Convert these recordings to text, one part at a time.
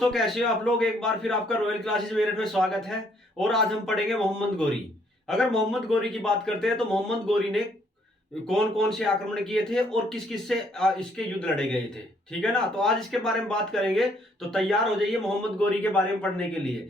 दोस्तों, कैसे हो आप लोग। एक बार फिर आपका रॉयल क्लासेस मेरठ में स्वागत है। और आज हम पढ़ेंगे मोहम्मद गोरी। अगर मोहम्मद गोरी की बात करते हैं तो मोहम्मद गोरी ने कौन कौन से आक्रमण किए थे और किस किस से इसके युद्ध लड़े गए थे, ठीक है ना। तो आज इसके बारे में बात करेंगे, तो तैयार हो जाइए मोहम्मद गोरी के बारे में पढ़ने के लिए।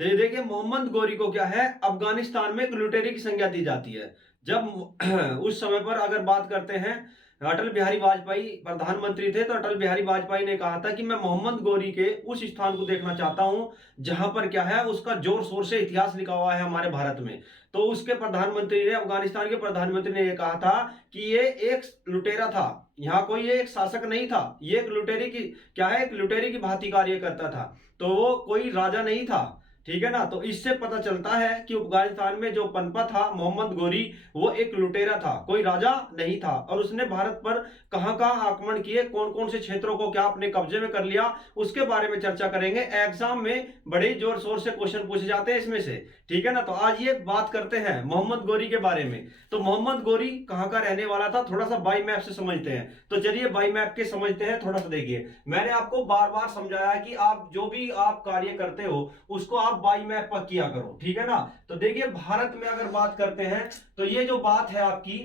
तो ये देखिए, मोहम्मद गोरी को क्या है, अफगानिस्तान में एक लुटेरे की संज्ञा दी जाती है। जब उस समय पर अगर बात करते हैं, अटल बिहारी वाजपेयी प्रधानमंत्री थे, तो अटल बिहारी वाजपेयी ने कहा था कि मैं मोहम्मद गोरी के उस स्थान को देखना चाहता हूं जहां पर क्या है, उसका जोर शोर से इतिहास लिखा हुआ है हमारे भारत में। तो उसके प्रधानमंत्री ने, अफगानिस्तान के प्रधानमंत्री ने यह कहा था कि ये एक लुटेरा था, यहाँ कोई ये एक शासक नहीं था, ये एक लुटेरे की क्या है, एक लुटेरे की भांति कार्य करता था, तो वो कोई राजा नहीं था, ठीक है ना। तो इससे पता चलता है कि अफगानिस्तान में जो पनपा था मोहम्मद गोरी, वो एक लुटेरा था, कोई राजा नहीं था। और उसने भारत पर कहां कहां आक्रमण किए, कौन कौन से क्षेत्रों को क्या अपने कब्जे में कर लिया, उसके बारे में चर्चा करेंगे। एग्जाम में बड़े जोर शोर से क्वेश्चन पूछे जाते हैं इसमें से, ठीक है ना। तो आज ये बात करते हैं मोहम्मद गोरी के बारे में। तो मोहम्मद गोरी कहां का रहने वाला था, थोड़ा सा बाई मैप से समझते हैं। तो चलिए बाई मैप के समझते हैं। थोड़ा सा देखिए, मैंने आपको बार बार समझाया कि आप जो भी आप कार्य करते हो उसको आप बाई मैप पर किया करो, ठीक है ना। तो देखिए, भारत में अगर बात करते हैं तो ये जो बात है आपकी,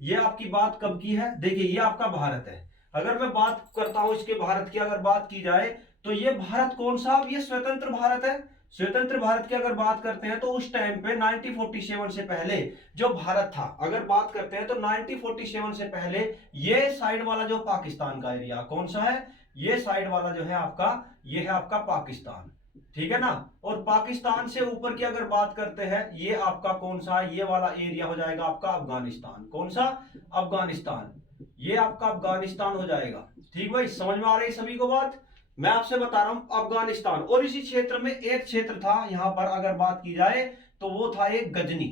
ये आपकी बात कब की है, देखिए ये आपका भारत है। अगर मैं बात करता हूं इसके भारत की, अगर बात की जाए तो ये भारत कौन सा, अब ये स्वतंत्र भारत है। स्वतंत्र भारत की अगर बात करते हैं तो उस टाइम पे 1947 से पहले जो भारत था, अगर बात करते हैं तो 1947 से पहले ये साइड वाला जो पाकिस्तान का एरिया कौन सा है, ये साइड वाला जो है आपका, ये है आपका पाकिस्तान, ठीक है ना। और पाकिस्तान से ऊपर की अगर बात करते हैं, ये आपका कौन सा, ये वाला एरिया हो जाएगा आपका अफगानिस्तान। कौन सा, अफगानिस्तान, ये आपका अफगानिस्तान हो जाएगा। ठीक भाई, समझ में आ रही सभी को बात। मैं आपसे बता रहा हूं अफगानिस्तान। और इसी क्षेत्र में एक क्षेत्र था, यहां पर अगर बात की जाए तो वो था एक गजनी।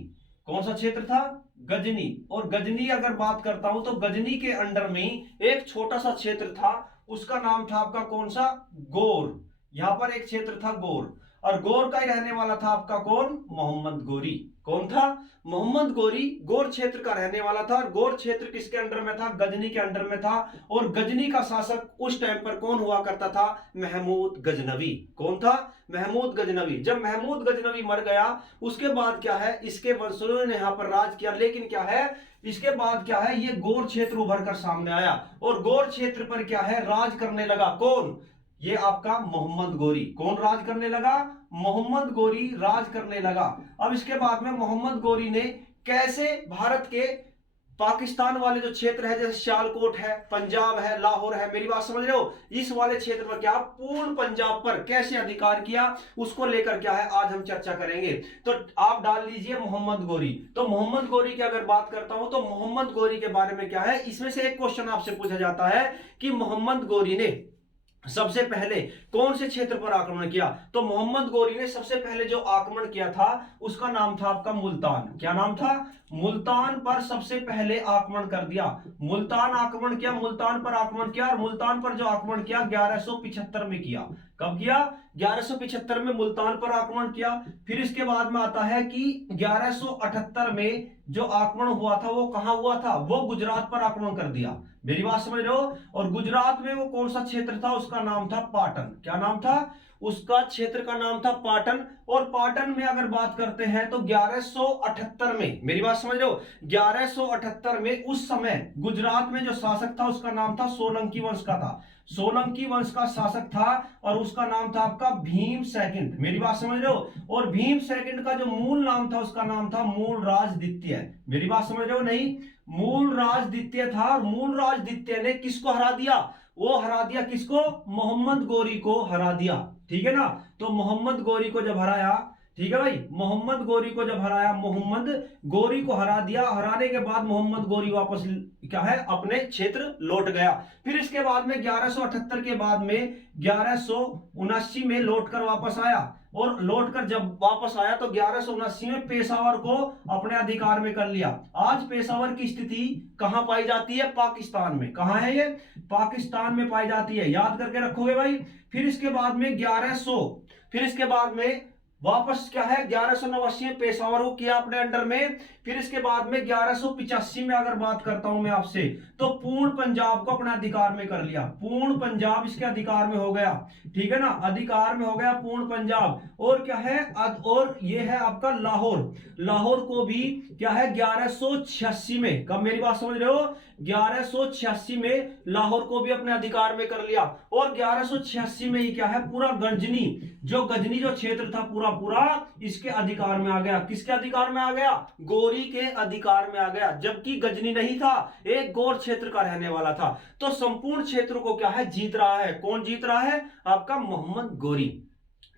कौन सा क्षेत्र था, गजनी। और गजनी अगर बात करता हूं तो गजनी के अंडर में एक छोटा सा क्षेत्र था, उसका नाम था आपका कौन सा, गौर। यहां पर एक क्षेत्र था गौर, और गौर का ही रहने वाला था आपका कौन, मोहम्मद गोरी। कौन था, मोहम्मद गोरी गौर क्षेत्र का रहने वाला था। और गौर क्षेत्र किसके अंडर में था, गजनी के अंडर में था। और गजनी का शासक उस टाइम पर कौन हुआ करता था, महमूद गजनवी। कौन था, महमूद गजनवी। जब महमूद गजनवी मर गया, उसके बाद क्या है, इसके वंशजों ने यहां पर राज किया। लेकिन क्या है, इसके बाद क्या है, ये गौर क्षेत्र उभर कर सामने आया, और गौर क्षेत्र पर क्या है, राज करने लगा कौन, ये आपका मोहम्मद गोरी। कौन राज करने लगा, मोहम्मद गोरी राज करने लगा। अब इसके बाद में मोहम्मद गोरी ने कैसे भारत के पाकिस्तान वाले जो क्षेत्र है, जैसे सियालकोट है, पंजाब है, लाहौर है, मेरी बात समझ रहे हो, इस वाले क्षेत्र पर क्या पूर्ण पंजाब पर कैसे अधिकार किया, उसको लेकर क्या है आज हम चर्चा करेंगे। तो आप डाल लीजिए मोहम्मद गोरी। तो मोहम्मद गोरी की अगर बात करता हूं तो मोहम्मद गोरी के बारे में क्या है, इसमें से एक क्वेश्चन आपसे पूछा जाता है कि मोहम्मद गोरी ने सबसे पहले कौन से क्षेत्र पर आक्रमण किया। तो मोहम्मद गोरी ने सबसे पहले जो आक्रमण किया था उसका नाम था आपका मुल्तान। क्या नाम था, मुल्तान पर सबसे पहले आक्रमण कर दिया। मुल्तान आक्रमण किया, मुल्तान पर आक्रमण किया। और मुल्तान पर जो आक्रमण किया 1175 में किया। कब किया, 1175 में मुल्तान पर आक्रमण किया। फिर इसके बाद में आता है कि 1178 में जो आक्रमण हुआ था वो कहां हुआ था, वो गुजरात पर आक्रमण कर दिया। मेरी बात समझ रहे हो। और गुजरात में वो कौन सा क्षेत्र था, उसका नाम था पाटन। क्या नाम था, उसका क्षेत्र का नाम था पाटन। और पाटन में अगर बात करते हैं तो 1178 में, मेरी बात समझ रहे हो, 1178 में उस समय गुजरात में जो शासक था उसका नाम था, सोलंकी वंश का था, सोलंकी वंश का शासक था। और उसका नाम था आपका भीम सेकंड। मेरी बात समझ रहे हो। और भीम सेकंड का जो मूल नाम था उसका नाम था मूलराज द्वितीय। मेरी बात समझ रहे हो, नहीं, मूलराज द्वितीय था। और मूलराज द्वितीय ने किसको हरा दिया, वो हरा दिया किसको, मोहम्मद गोरी को हरा दिया, ठीक है ना। तो मोहम्मद गोरी को जब हराया, ठीक है भाई, मोहम्मद गोरी को जब हराया, मोहम्मद गोरी को हरा दिया। हराने के बाद मोहम्मद गोरी वापस क्या है, अपने क्षेत्र लौट गया। फिर इसके बाद में 1178 के बाद में 1179 में लौटकर वापस आया। और लौटकर जब वापस आया तो 1179 में पेशावर को अपने अधिकार में कर लिया। आज पेशावर की स्थिति कहां पाई जाती है, पाकिस्तान में। कहां है ये, पाकिस्तान में पाई जाती है, याद करके रखोगे भाई। फिर इसके बाद में 1100, फिर इसके बाद में वापस क्या है 1189 में पेशावर को किया अपने अंडर में। फिर इसके बाद में 1185 में अगर बात करता हूं मैं आपसे, तो पूर्ण पंजाब को अपने अधिकार में कर लिया, पूर्ण पंजाब इसके अधिकार में हो गया, ठीक है ना, अधिकार में हो गया पूर्ण पंजाब। और क्या है, और ये है आपका लाहौर, लाहौर को भी क्या है 1186 में, कब मेरी बात समझ रहे हो, 1186 में लाहौर को भी अपने अधिकार में कर लिया। और 1186 में ही क्या है पूरा गजनी, जो गजनी जो क्षेत्र था पूरा पूरा इसके अधिकार में आ गया। किसके अधिकार में आ गया, गोरी के अधिकार में आ गया, जबकि गजनी नहीं था, एक गौर क्षेत्र का रहने वाला था। तो संपूर्ण क्षेत्र को क्या है जीत रहा है, कौन जीत रहा है, आपका मोहम्मद गोरी,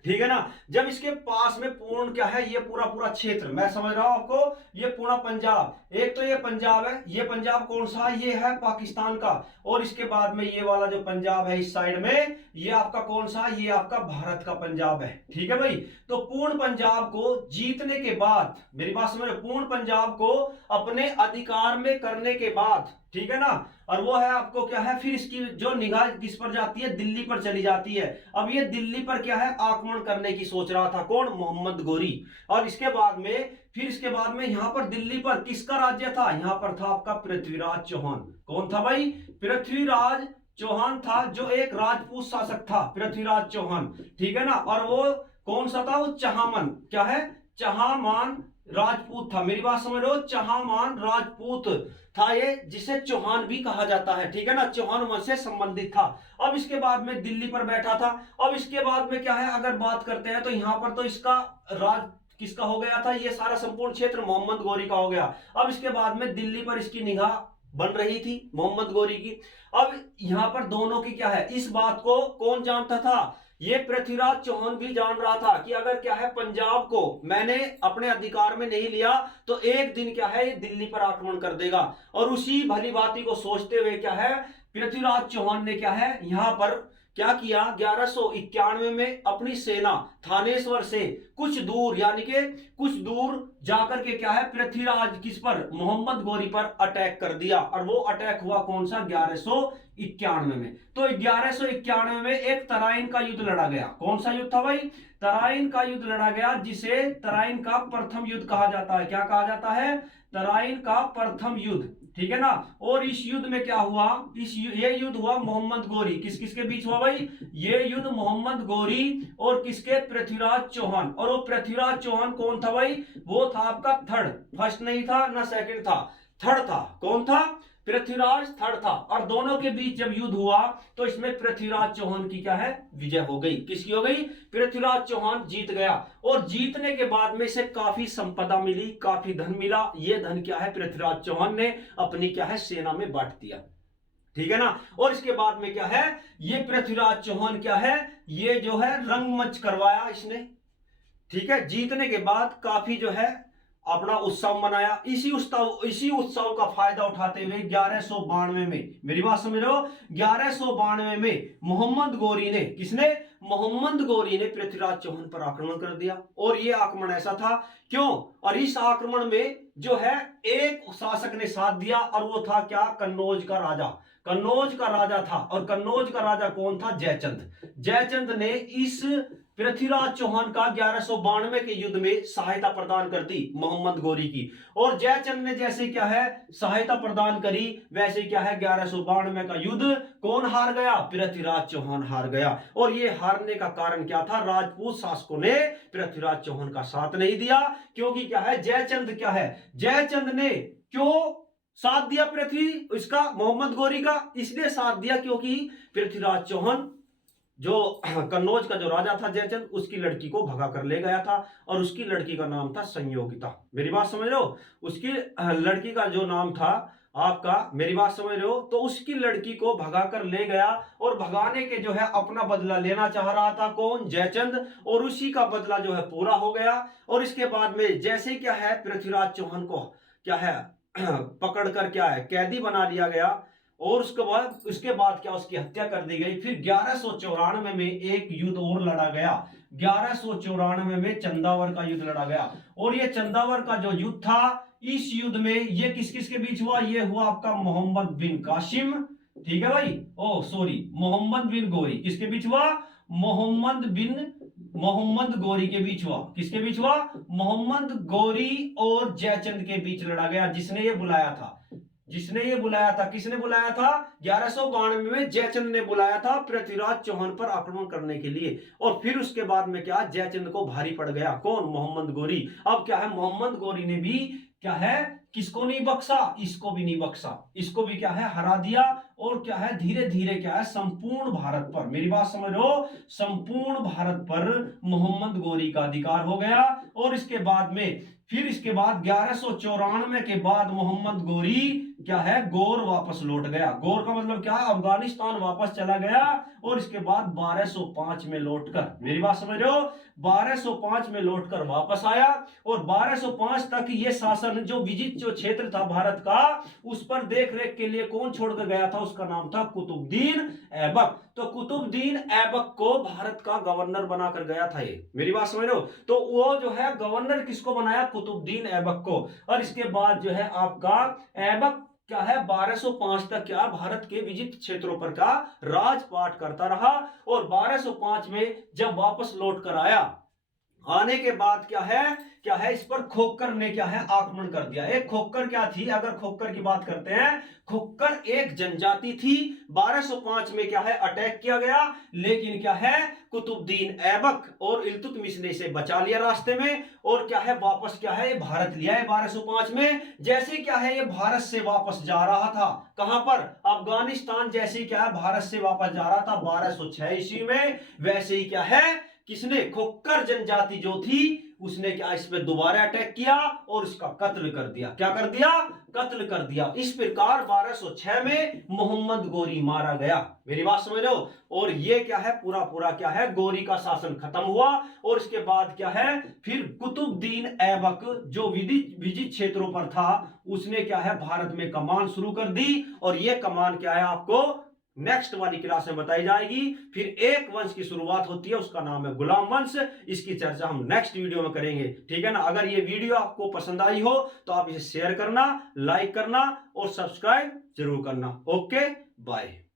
ठीक है ना। जब इसके पास में पूर्ण क्या है, ये पूरा पूरा क्षेत्र, मैं समझ रहा हूं आपको, ये पूरा पंजाब, एक तो ये पंजाब है, ये पंजाब कौन सा, ये है पाकिस्तान का, और इसके बाद में ये वाला जो पंजाब है इस साइड में, ये आपका कौन सा, ये आपका भारत का पंजाब है, ठीक है भाई। तो पूर्ण पंजाब को जीतने के बाद, मेरी बात समझ, पूर्ण पंजाब को अपने अधिकार में करने के बाद, ठीक है ना, और वो है आपको क्या है, फिर इसकी जो निगाह किस पर जाती है, दिल्ली पर चली जाती है। अब ये दिल्ली पर क्या है आक्रमण करने की सोच रहा था, कौन, मोहम्मद गोरी। और इसके बाद में, फिर इसके बाद में यहां पर दिल्ली पर किसका राज्य था, यहां पर था आपका पृथ्वीराज चौहान। कौन था भाई, पृथ्वीराज चौहान था, जो एक राजपूत शासक था, पृथ्वीराज चौहान, ठीक है ना। और वो कौन सा था, वो चहामन, क्या है, चहामान राजपूत था, मेरी बात समझ रहे हो, चहामान राजपूत था ये, जिसे चौहान भी कहा जाता है, ठीक है ना, चौहान वंश से संबंधित था। अब इसके बाद में दिल्ली पर बैठा था। अब इसके बाद में क्या है, अगर बात करते हैं तो यहां पर तो इसका राज किसका हो गया था, ये सारा संपूर्ण क्षेत्र मोहम्मद गोरी का हो गया। अब इसके बाद में दिल्ली पर इसकी निगाह बन रही थी मोहम्मद गोरी की। अब यहां पर दोनों की क्या है, इस बात को कौन जानता था, ये पृथ्वीराज चौहान भी जान रहा था कि अगर क्या है पंजाब को मैंने अपने अधिकार में नहीं लिया तो एक दिन क्या है ये दिल्ली पर आक्रमण कर देगा। और उसी भली बाती को सोचते हुए क्या है पृथ्वीराज चौहान ने क्या है यहां पर क्या किया, 1191 में अपनी सेना थानेश्वर से कुछ दूर, यानी कि कुछ दूर जाकर के क्या है पृथ्वीराज किस पर, मोहम्मद गोरी पर अटैक कर दिया। और वो अटैक हुआ कौन सा, 1191 में। तो 1191 में एक तराइन का युद्ध लड़ा गया। कौन सा युद्ध था भाई, तराइन का युद्ध लड़ा गया, जिसे तराइन का प्रथम युद्ध कहा जाता है। क्या कहा जाता है, तराइन का प्रथम युद्ध, ठीक है ना। और इस युद्ध में क्या हुआ, ये युद्ध हुआ मोहम्मद गोरी, किस किसके बीच हुआ भाई, ये युद्ध मोहम्मद गोरी और किसके, पृथ्वीराज चौहान। और वो पृथ्वीराज चौहान कौन था भाई, वो था आपका थर्ड, फर्स्ट नहीं था ना सेकंड था, थर्ड था। कौन था, पृथ्वीराज थर्ड था। और दोनों के बीच जब युद्ध हुआ तो इसमें पृथ्वीराज चौहान की क्या है विजय हो गई। किसकी हो गई, पृथ्वीराज चौहान जीत गया। और जीतने के बाद में इसे काफी संपदा मिली, काफी धन मिला। ये धन क्या है पृथ्वीराज चौहान ने अपनी क्या है सेना में बांट दिया, ठीक है ना। और इसके बाद में क्या है, ये पृथ्वीराज चौहान क्या है, ये जो है रंगमंच करवाया इसने, ठीक है। जीतने के बाद काफी जो है अपना उत्सव मनाया। इसी उत्सव का फायदा उठाते हुए 1192 में, मेरी बात समझ रहे हो, 1192 में मोहम्मद गोरी ने, किसने, मोहम्मद गोरी ने पृथ्वीराज चौहान पर आक्रमण कर दिया। और यह आक्रमण ऐसा था क्यों, और इस आक्रमण में जो है एक शासक ने साथ दिया, और वो था क्या, कन्नौज का राजा, कन्नौज का राजा था। और कन्नौज का राजा कौन था, जयचंद। जयचंद ने इस पृथ्वीराज चौहान का 1192 के युद्ध में सहायता प्रदान कर दी मोहम्मद गोरी की। और जयचंद ने जैसे क्या है सहायता प्रदान करी, वैसे क्या है 1192 का युद्ध कौन हार गया, पृथ्वीराज चौहान हार गया। और ये हारने का कारण क्या था, राजपूत शासकों ने पृथ्वीराज चौहान का साथ नहीं दिया। क्योंकि क्या है, जयचंद क्या है, जयचंद ने क्यों साथ दिया पृथ्वी इसका, मोहम्मद गोरी का, इसलिए साथ दिया क्योंकि पृथ्वीराज चौहान जो कन्नौज का जो राजा था जयचंद, उसकी लड़की को भगा कर ले गया था। और उसकी लड़की का नाम था संयोगिता। मेरी बात समझ रहे हो, उसकी लड़की का जो नाम था आपका, मेरी बात समझ रहे हो, तो उसकी लड़की को भगा कर ले गया। और भगाने के जो है अपना बदला लेना चाह रहा था कौन, जयचंद। और उसी का बदला जो है पूरा हो गया। और इसके बाद में जैसे क्या है पृथ्वीराज चौहान को क्या है पकड़ कर क्या है कैदी बना लिया गया। और उसके बाद क्या उसकी हत्या कर दी गई। फिर 1194 में एक युद्ध और लड़ा गया, 1194 में चंदावर का युद्ध लड़ा गया। और ये चंदावर का जो युद्ध था, इस युद्ध में ये किस किस के बीच हुआ, ये हुआ आपका मोहम्मद बिन कासिम, ठीक है भाई, मोहम्मद बिन गोरी, किसके बीच हुआ, मोहम्मद बिन मोहम्मद गौरी के बीच हुआ। किसके बीच हुआ? मोहम्मद गौरी और जयचंद के बीच लड़ा गया। जिसने ये बुलाया था, जिसने ये बुलाया था, किसने बुलाया था? 1192 में जयचंद ने बुलाया था पृथ्वीराज चौहान पर आक्रमण करने के लिए। और फिर उसके बाद में क्या, जयचंद को भारी पड़ गया। कौन? मोहम्मद गौरी। अब क्या है, मोहम्मद गौरी ने भी क्या है, किसको नहीं बख्शा? इसको भी नहीं बख्शा, इसको भी क्या है, हरा दिया। और क्या है, धीरे धीरे क्या है, संपूर्ण भारत पर, मेरी बात समझ लो, संपूर्ण भारत पर मोहम्मद गौरी का अधिकार हो गया। और इसके बाद में, फिर इसके बाद 1194 के बाद मोहम्मद गौरी क्या है, गौर वापस लौट गया। गौर का मतलब क्या है, अफगानिस्तान वापस चला गया। और इसके बाद 1205 में लौटकर, मेरी बात समझ रहे हो, 1205 में लौटकर वापस आया। और 1205 तक ये शासन, जो विजित जो क्षेत्र था भारत का, उस पर देख रेख के लिए कौन छोड़कर गया था? उसका नाम था कुतुबुद्दीन ऐबक। तो कुतुबुद्दीन ऐबक को भारत का गवर्नर बनाकर गया था ये, मेरी बात समझ रहे हो। तो वो जो है गवर्नर किसको बनाया? कुतुबुद्दीन ऐबक को। और इसके बाद जो है आपका ऐबक क्या है, 1205 तक क्या, भारत के विजित क्षेत्रों पर का राजपाट करता रहा। और 1205 में जब वापस लौट कर आया, आने के बाद क्या है, इस पर खोक्कर ने क्या है, आक्रमण कर दिया। एक खोक्कर क्या थी, अगर खोक्कर की बात करते हैं, खोक्कर एक जनजाति थी। 1205 में क्या है, अटैक किया गया। लेकिन क्या है, कुतुबुद्दीन ऐबक और इल्तुतमिश ने इसे बचा लिया रास्ते में। और क्या है, वापस क्या है, ये भारत लिया है 1205 में। जैसे क्या है, ये भारत से वापस जा रहा था, कहां पर? अफगानिस्तान। जैसे क्या है, भारत से वापस जा रहा था 1206 ईस्वी में, वैसे ही क्या है, किसने? खोक्कर जनजाति जो थी, उसने क्या, इस पे दोबारा अटैक किया और इसका कत्ल कर दिया। क्या कर दिया? कत्ल कर दिया। इस प्रकार 1206 में मोहम्मद गौरी मारा गया। मेरी बात समझ रहे हो। और ये क्या है, पूरा पूरा क्या है, गौरी का शासन खत्म हुआ। और इसके बाद क्या है, फिर कुतुबुद्दीन ऐबक जो विजित क्षेत्रों पर था, उसने क्या है, भारत में कमान शुरू कर दी। और ये कमान क्या है, आपको नेक्स्ट वाली क्लास में बताई जाएगी। फिर एक वंश की शुरुआत होती है, उसका नाम है गुलाम वंश। इसकी चर्चा हम नेक्स्ट वीडियो में करेंगे, ठीक है ना। अगर ये वीडियो आपको पसंद आई हो तो आप इसे शेयर करना, लाइक करना और सब्सक्राइब जरूर करना। Okay, bye.